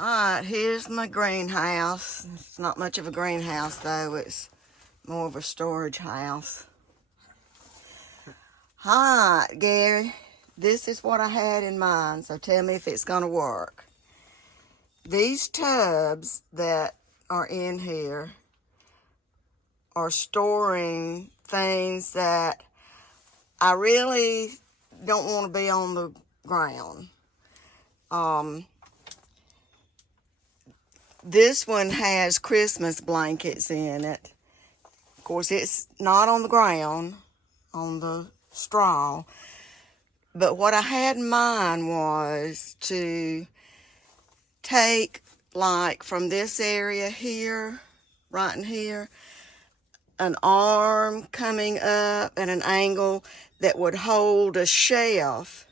Alright, here's my greenhouse. It's not much of a greenhouse though, it's more of a storage house. Alright, Gary, this is what I had in mind, so tell me if it's gonna work. These tubs that are in here are storing things that I really don't want to be on the ground. This one has Christmas blankets in it. Of course, it's not on the ground, on the straw. But what I had in mind was to take, like, from this area here, right in here, an arm coming up at an angle that would hold a shelf.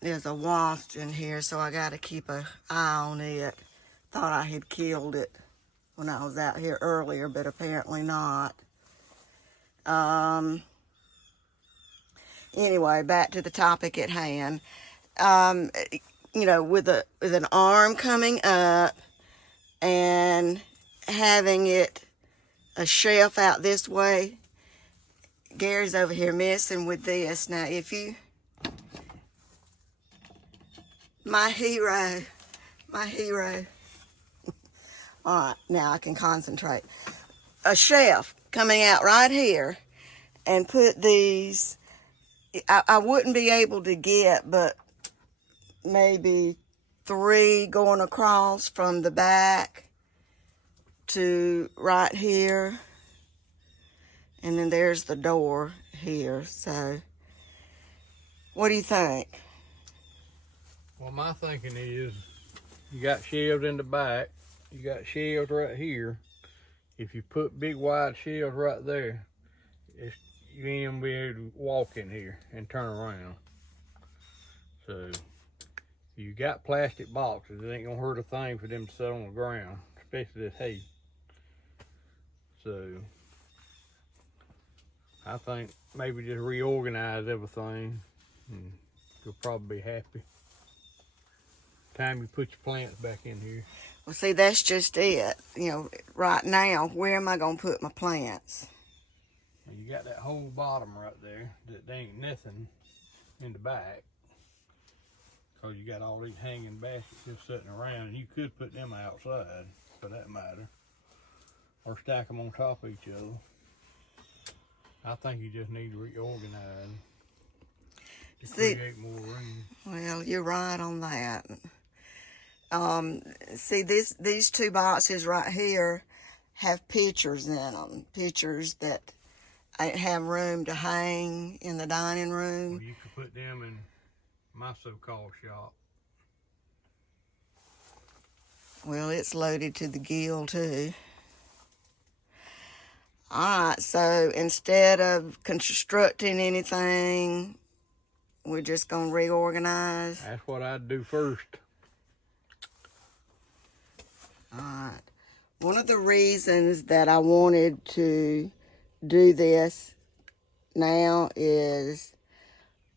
There's a wasp in here, so I got to keep an eye on it. Thought I had killed it when I was out here earlier, but apparently not. Anyway, back to the topic at hand. You know, with an arm coming up and having it a shelf out this way. Gary's over here messing with this. Now, if you... My hero. All right, now I can concentrate. A shelf coming out right here and put these, I wouldn't be able to get but maybe 3 going across from the back to right here. And then there's the door here. So, what do you think? Well, my thinking is, you got shelves in the back, you got shelves right here. If you put big wide shelves right there, you ain't gonna be able to walk in here and turn around. So, you got plastic boxes, it ain't gonna hurt a thing for them to sit on the ground, especially this hay. So, I think maybe just reorganize everything and you'll probably be happy. Time you put your plants back in here. Well, see, that's just it. You know, right now, where am I going to put my plants? And you got that whole bottom right there that ain't nothing in the back. Because you got all these hanging baskets just sitting around. And you could put them outside, for that matter. Or stack them on top of each other. I think you just need to reorganize to create more room. Well, you're right on that. See, these 2 boxes right here have pictures in them. Pictures that have room to hang in the dining room. Well, you could put them in my so-called shop. Well, it's loaded to the gill too. Alright, so instead of constructing anything, we're just going to reorganize. That's what I'd do first. Alright. One of the reasons that I wanted to do this now is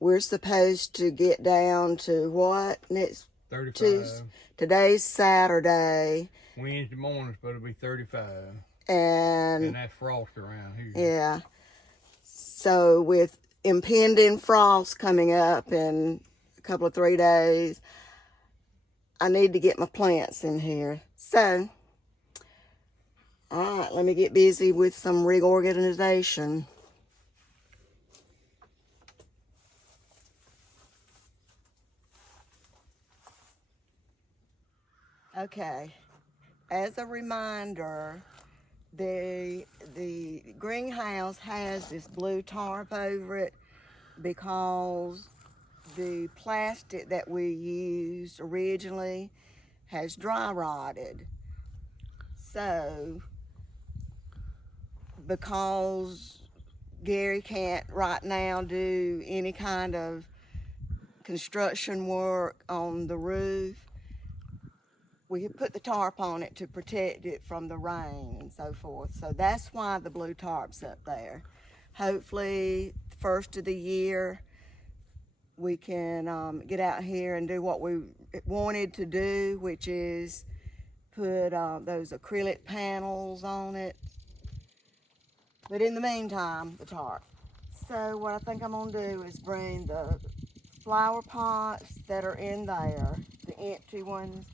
we're supposed to get down to what? Next 35. Today's Saturday. Wednesday morning's supposed to be 35. And that's frost around here. Yeah. So with impending frost coming up in a couple of 3 days, I need to get my plants in here. So, all right, let me get busy with some reorganization. Okay, as a reminder, the greenhouse has this blue tarp over it because the plastic that we used originally has dry rotted. So, because Gary can't right now do any kind of construction work on the roof, we put the tarp on it to protect it from the rain and so forth. So that's why the blue tarp's up there. Hopefully, first of the year, we can get out here and do what we wanted to do, which is put those acrylic panels on it. But in the meantime, the tarp. So what I think I'm gonna do is bring the flower pots that are in there, the empty ones,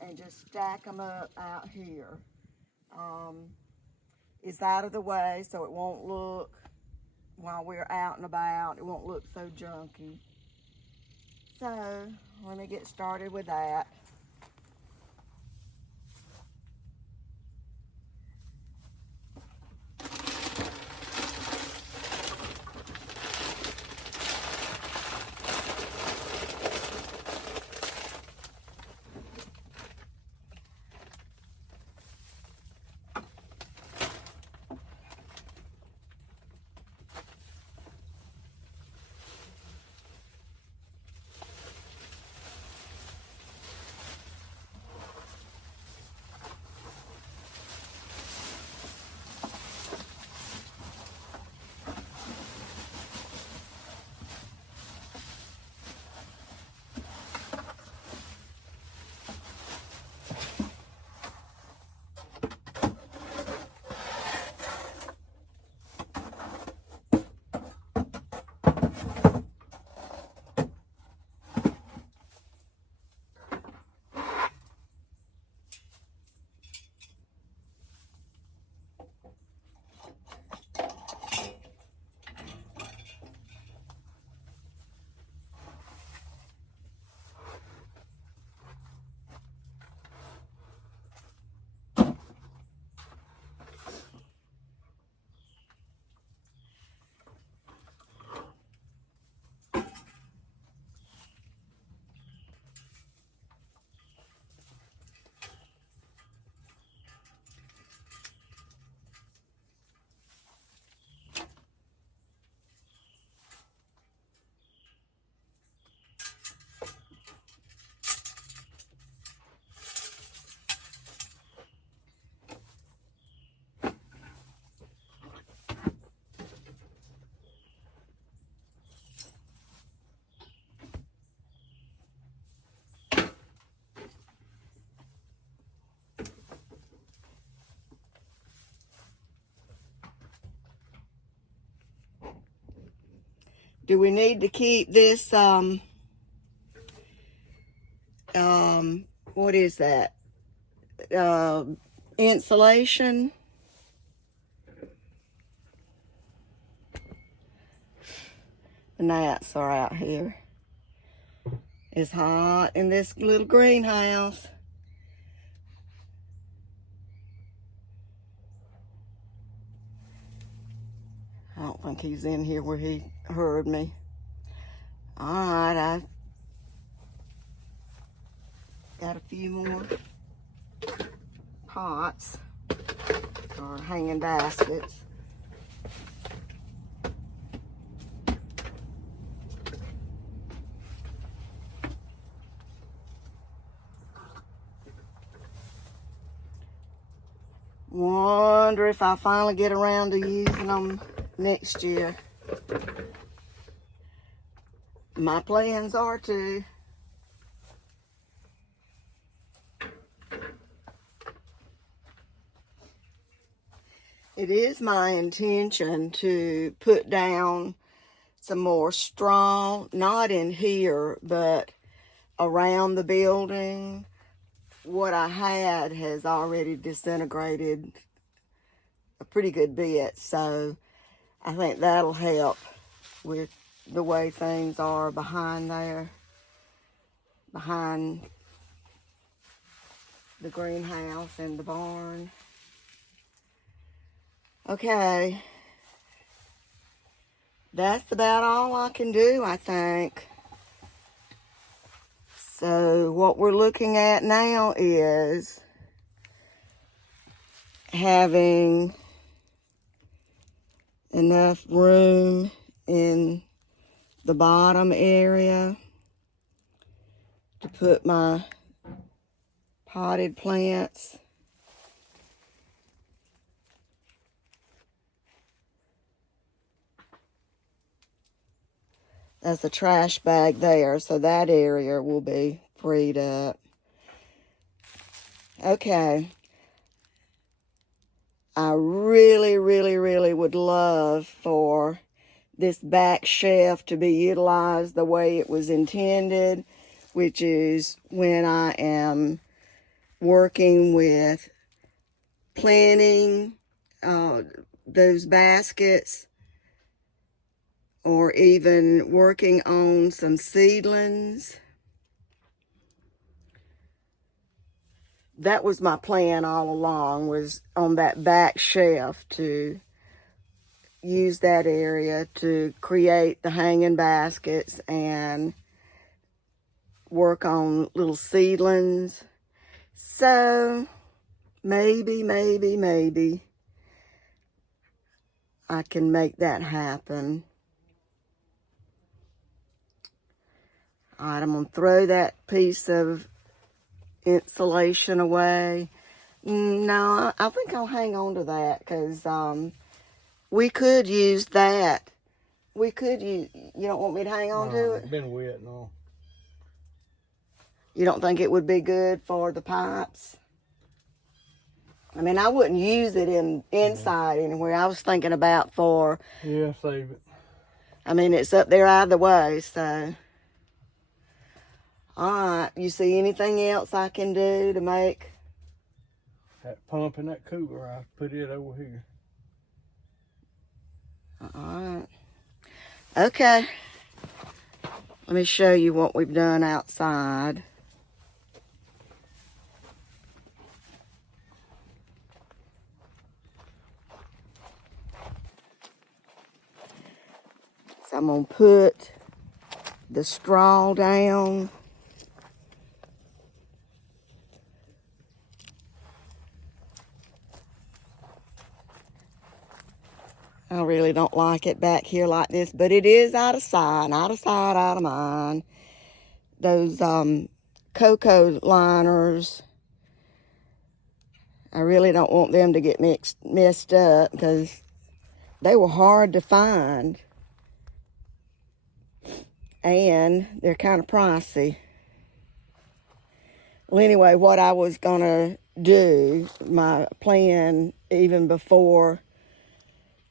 and just stack them up out here. It's out of the way so it won't look, while we're out and about, it won't look so junky. So let me get started with that. Do we need to keep this, what is that? Insulation? The gnats are out here. It's hot in this little greenhouse. I don't think he's in here where he heard me. All right, I got a few more pots or hanging baskets. Wonder if I finally get around to using them next year. My plans are to. It is my intention to put down some more straw, not in here, but around the building. What I had has already disintegrated a pretty good bit, so I think that'll help with the way things are behind there, behind the greenhouse and the barn. Okay, that's about all I can do, I think. So what we're looking at now is having enough room in the bottom area to put my potted plants. There's a trash bag there, so that area will be freed up. Okay. I really, really, really would love for this back shelf to be utilized the way it was intended, which is when I am working with planting those baskets, or even working on some seedlings. That was my plan all along, was on that back shelf to use that area to create the hanging baskets and work on little seedlings. So maybe I can make that happen. All right, I'm going to throw that piece of insulation away. No, I think I'll hang on to that because we could use that. We could use, you don't want me to hang on to it? It's been wet and all. You don't think it would be good for the pipes? I mean, I wouldn't use it inside anywhere. I was thinking about for... Yeah, save it. I mean, it's up there either way, so... All right, you see anything else I can do to make... That pump and that cooler, I put it over here. All right. Okay. Let me show you what we've done outside. So I'm going to put the straw down. I really don't like it back here like this, but it is out of sight, out of mind. Those cocoa liners, I really don't want them to get messed up because they were hard to find. And they're kind of pricey. Well, anyway, what I was going to do, my plan even before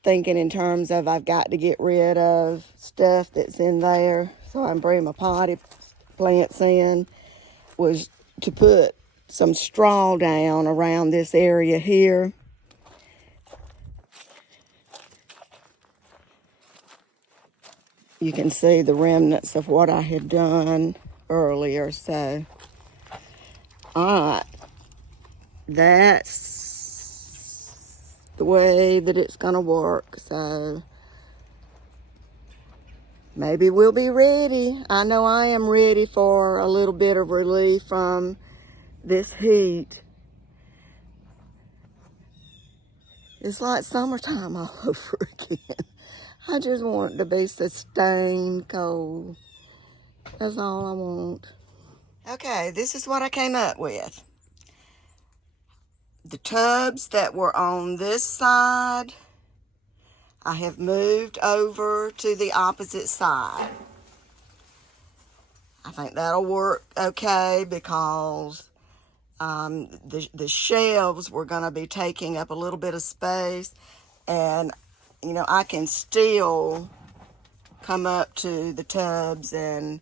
thinking in terms of I've got to get rid of stuff that's in there so I can bring my potty plants in, was to put some straw down around this area here. You can see the remnants of what I had done earlier. So, all right, that's the way that it's gonna work. So maybe we'll be ready. I know I am ready for a little bit of relief from this heat. It's like summertime all over again. I just want it to be sustained cold. That's all I want. Okay, this is what I came up with. The tubs that were on this side, I have moved over to the opposite side. I think that'll work okay because the shelves were going to be taking up a little bit of space, and you know, I can still come up to the tubs and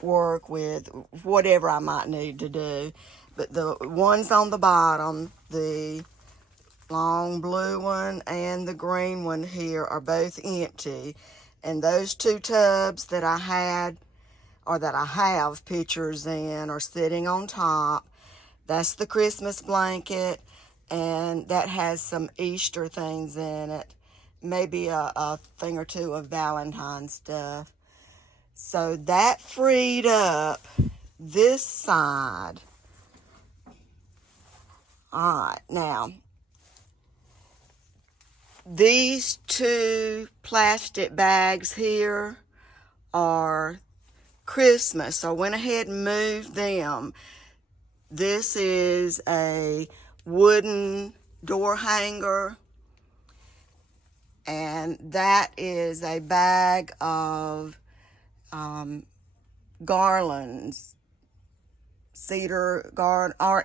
work with whatever I might need to do. But the ones on the bottom, the long blue one and the green one here, are both empty. And those two tubs that I had, or that I have pictures in, are sitting on top. That's the Christmas blanket, and that has some Easter things in it. Maybe a thing or two of Valentine stuff. So that freed up this side. All right, now, these two plastic bags here are Christmas, so I went ahead and moved them. This is a wooden door hanger, and that is a bag of garlands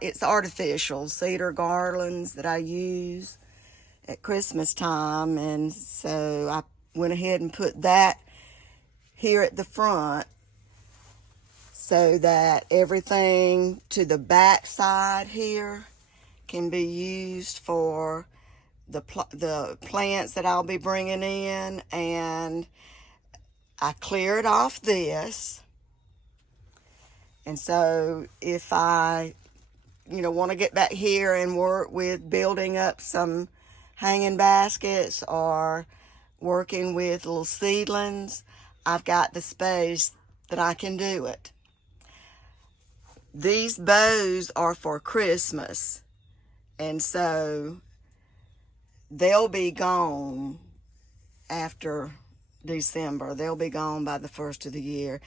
it's artificial cedar garlands that I use at Christmas time, and so I went ahead and put that here at the front so that everything to the back side here can be used for the plants that I'll be bringing in. And I cleared off this, and so if I want to get back here and work with building up some hanging baskets or working with little seedlings, I've got the space that I can do it. These bows are for Christmas, and so they'll be gone after December. They'll be gone by the first of the year.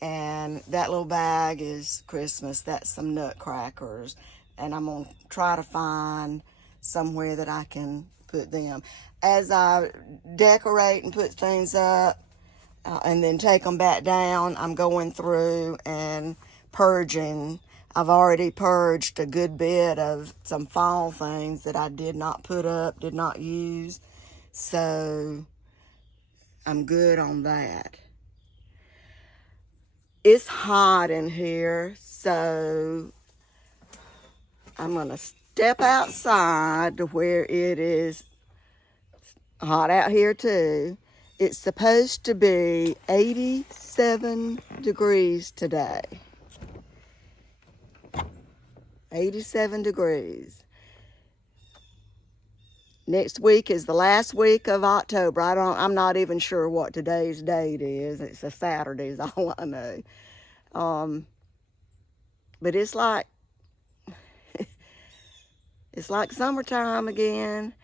And that little bag is Christmas. That's some nutcrackers. And I'm going to try to find somewhere that I can put them. As I decorate and put things up and then take them back down, I'm going through and purging. I've already purged a good bit of some fall things that I did not put up, did not use. So I'm good on that. It's hot in here, so I'm going to step outside to where it is hot out here too. It's supposed to be 87 degrees today. 87 degrees. Next week is the last week of October. I'm not even sure what today's date is. It's a Saturday is all I know. But it's like summertime again.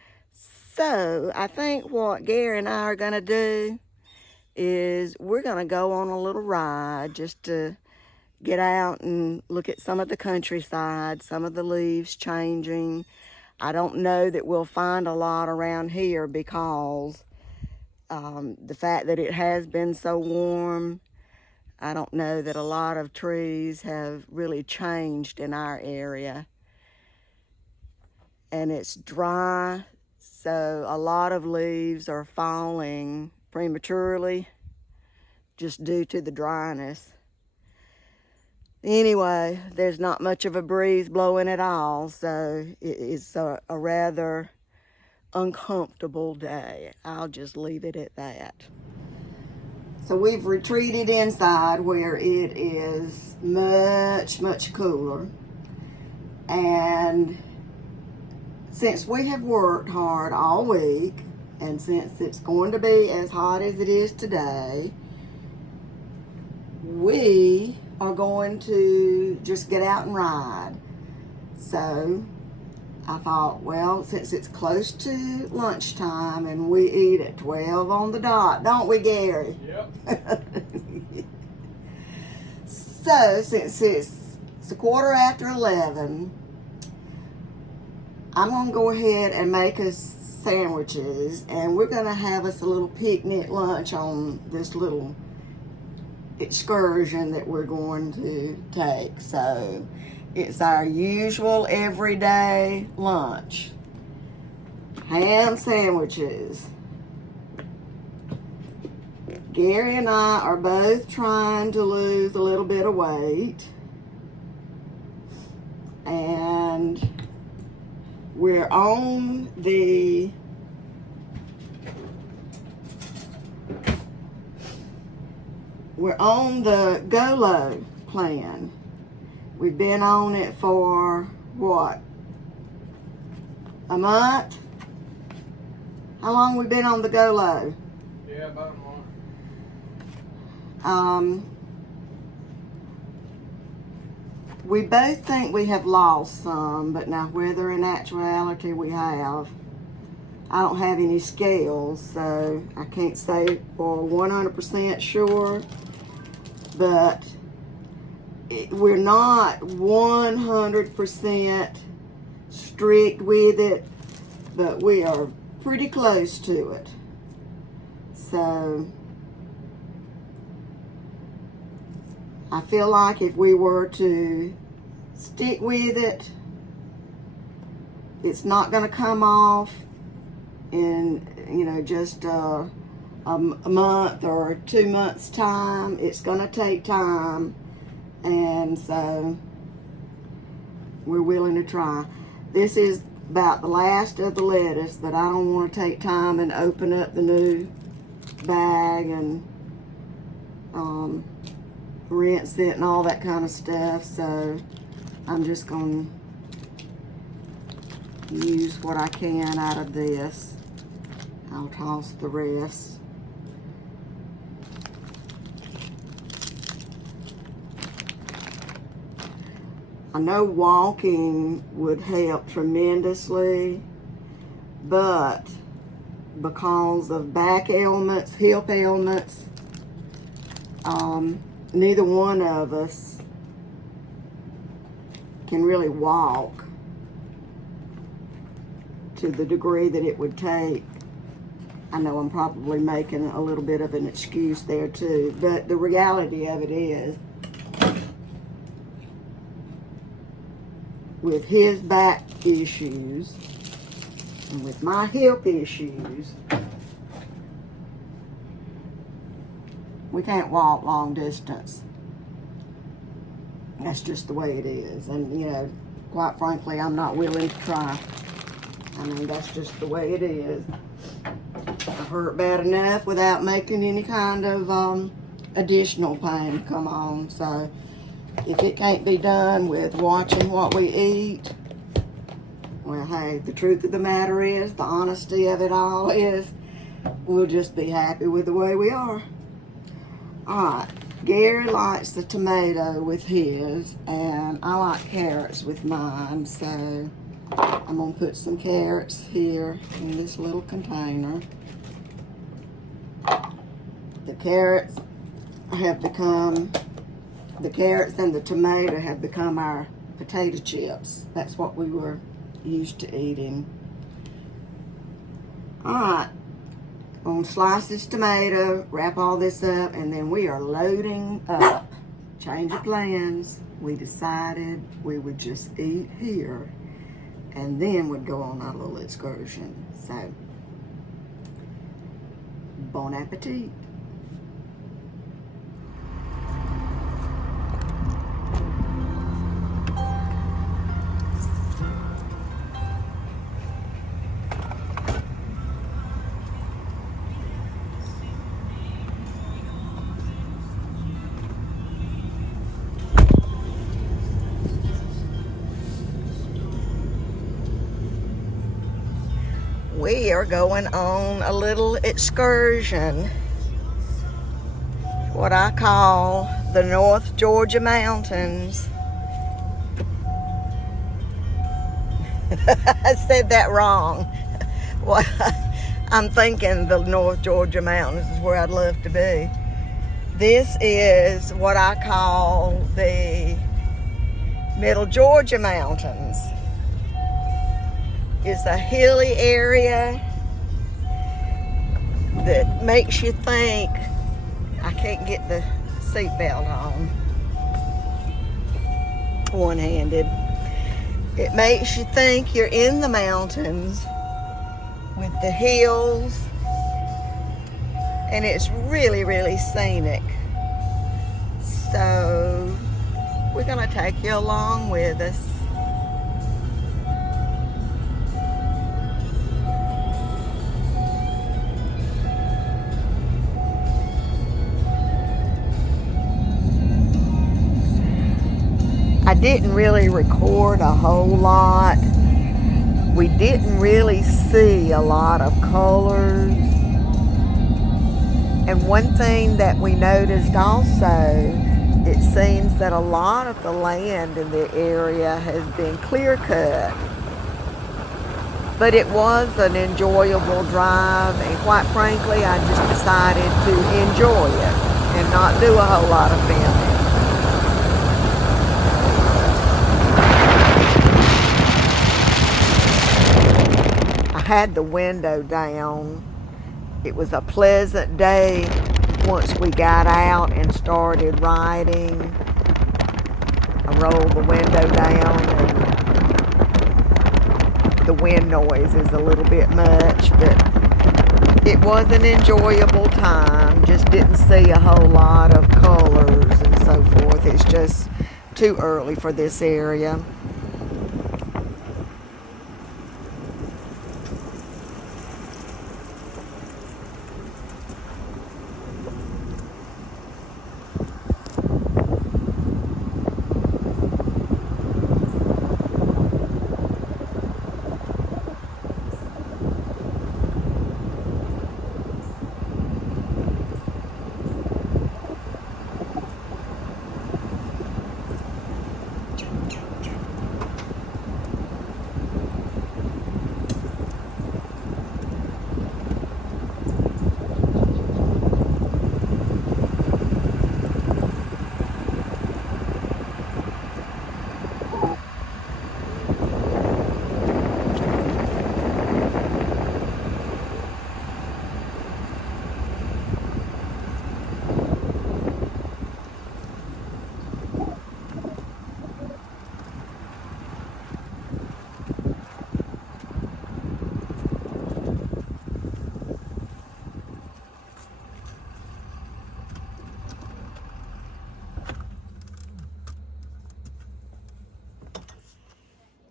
So I think what Gary and I are going to do is we're going to go on a little ride just to get out and look at some of the countryside, some of the leaves changing. I don't know that we'll find a lot around here because the fact that it has been so warm, I don't know that a lot of trees have really changed in our area. And it's dry, so a lot of leaves are falling prematurely just due to the dryness. Anyway, there's not much of a breeze blowing at all, so it's a rather uncomfortable day. I'll just leave it at that. So we've retreated inside where it is much, much cooler. And since we have worked hard all week, and since it's going to be as hot as it is today, we are going to just get out and ride. So I thought, well, since it's close to lunchtime and we eat at 12 on the dot, don't we, Gary? Yep. So since it's a 11:15, I'm going to go ahead and make us sandwiches, and we're going to have us a little picnic lunch on this little excursion that we're going to take. So it's our usual everyday lunch. Ham sandwiches. Gary and I are both trying to lose a little bit of weight, and we're on the GoLo plan. We've been on it for what? A month? How long we been on the GoLo? Yeah, about a month. We both think we have lost some, but now whether in actuality we have, I don't have any scales, so I can't say for 100% sure, but we're not 100% strict with it, but we are pretty close to it. So I feel like if we were to stick with it. It's not going to come off in, you know, just a month or 2 months time. It's going to take time, and so we're willing to try. This is about the last of the lettuce, but I don't want to take time and open up the new bag and rinse it and all that kind of stuff, so I'm just going to use what I can out of this. I'll toss the rest. I know walking would help tremendously, but because of back ailments, hip ailments, neither one of us can really walk to the degree that it would take. I know I'm probably making a little bit of an excuse there too, but the reality of it is, with his back issues and with my hip issues, we can't walk long distance. That's just the way it is. And, you know, quite frankly, I'm not willing to try. I mean, that's just the way it is. I hurt bad enough without making any kind of additional pain come on. So if it can't be done with watching what we eat, well, hey, the truth of the matter is, the honesty of it all is, we'll just be happy with the way we are. Alright, Gary likes the tomato with his, and I like carrots with mine, so I'm going to put some carrots here in this little container. The carrots and the tomato have become our potato chips. That's what we were used to eating. Alright, I'm going to slice this tomato, wrap all this up, and then we are loading up. Change of plans. We decided we would just eat here and then would go on our little excursion. So, bon appetit. We are going on a little excursion, what I call the North Georgia Mountains. I said that wrong. What I'm thinking, the North Georgia Mountains is where I'd love to be. This is what I call the Middle Georgia Mountains. It's a hilly area that makes you think. I can't get the seatbelt on one-handed. It makes you think you're in the mountains with the hills, and it's really, really scenic. So we're gonna take you along with us. I didn't really record a whole lot. We didn't really see a lot of colors. And one thing that we noticed also, it seems that a lot of the land in the area has been clear cut. But it was an enjoyable drive, and quite frankly, I just decided to enjoy it and not do a whole lot of filming. Had the window down. It was a pleasant day once we got out and started riding. I rolled the window down, and the wind noise is a little bit much, but it was an enjoyable time. Just didn't see a whole lot of colors and so forth. It's just too early for this area.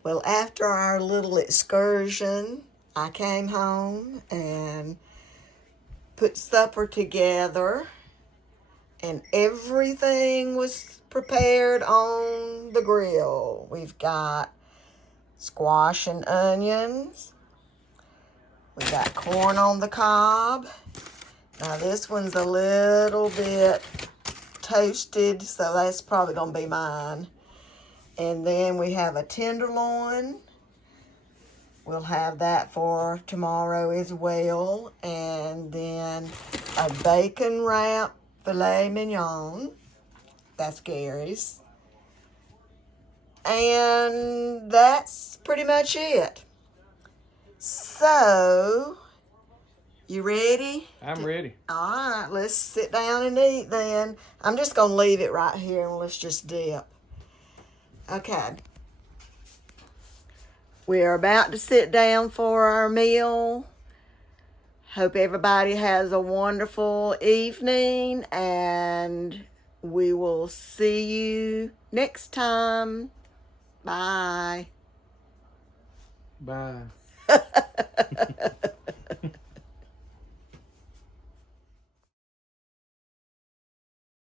Well, after our little excursion, I came home and put supper together, and everything was prepared on the grill. We've got squash and onions. We got corn on the cob. Now this one's a little bit toasted, so that's probably gonna be mine. And then we have a tenderloin. We'll have that for tomorrow as well. And then a bacon wrap filet mignon. That's Gary's. And that's pretty much it. So, you ready? I'm ready. All right, let's sit down and eat then. I'm just going to leave it right here and let's just dip. Okay. We're about to sit down for our meal. Hope everybody has a wonderful evening, and we will see you next time. Bye. Bye.